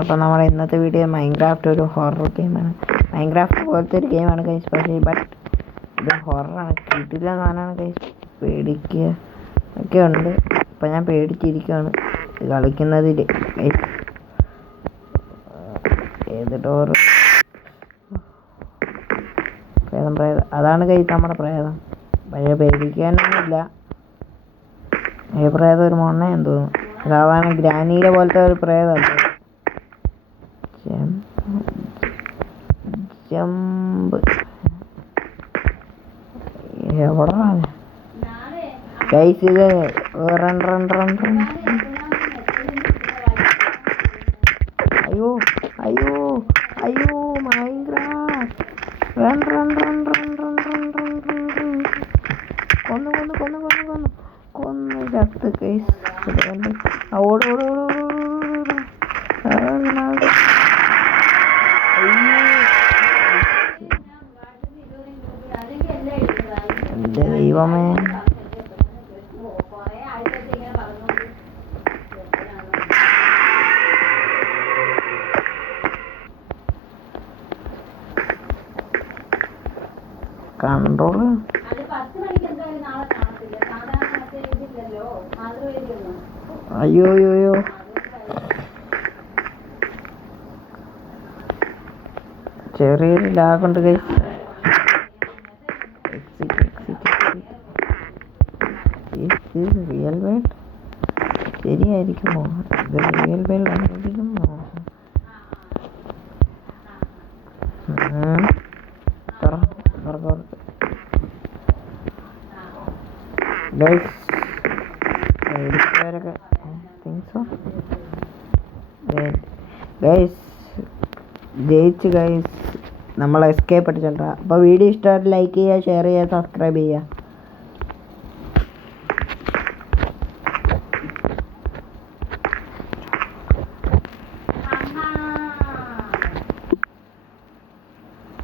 അപ്പോൾ നമ്മുടെ ഇന്നത്തെ വീഡിയോ മൈൻക്രാഫ്റ്റ് ഒരു ഹൊറർ ഗെയിമാണ്. മൈൻക്രാഫ്റ്റ് പോലത്തെ ഒരു ഗെയിമാണ് ഗൈസ്. പക്ഷേ ഇത് ഹൊററാണ്, കിട്ടില്ല സാധനമാണ് ഗൈസ്. പേടിക്കുക ഒക്കെ ഉണ്ട്. ഇപ്പം ഞാൻ പേടിച്ചിരിക്കുകയാണ് കളിക്കുന്നതിൽ. ഏത് ഡോറ്? പ്രേതം അതാണ് ഗൈസ് നമ്മുടെ പ്രേതം. പഴയ പേടിക്കാനൊന്നുമില്ല. പ്രേതം ഒരു മൊണ്ണയെന്ന് തോന്നുന്നു. സാധാരണ ഗ്രാനീലെ പോലത്തെ ഒരു പ്രേതമല്ല. ജമ്പ് എവിടാണ് ഗൈസ്? ഇത് റൺ റൺ റൺ റൺ. അയ്യോ അയ്യോ അയ്യോ Minecraft run run run run run run run run run. കൊന്നു കൊന്നു കൊന്നു കൊന്നു കൊന്നു കൊന്നു ചത്ത് ഗൈസ്. ഓട് ഓട് ഓട് എൻ്റെ ദൈവമേ. കൺട്രോള് അയ്യോ അയ്യോ ചെറിയൊരു ലാഗുണ്ട് ഗൈസ്. റിയൽ വേൾഡ് ശരിയായിരിക്കുമോ? ഇത് റിയൽ വേൾഡ് ആയിരിക്കുമോ? ജയിച്ചു ഗൈസ്, നമ്മൾ എസ്കേപ്പ് അടിച്ചിട്ടാ. അപ്പോൾ വീഡിയോ ഇഷ്ടമായിട്ട് ലൈക്ക് ചെയ്യുക, ഷെയർ ചെയ്യുക, സബ്സ്ക്രൈബ് ചെയ്യുക.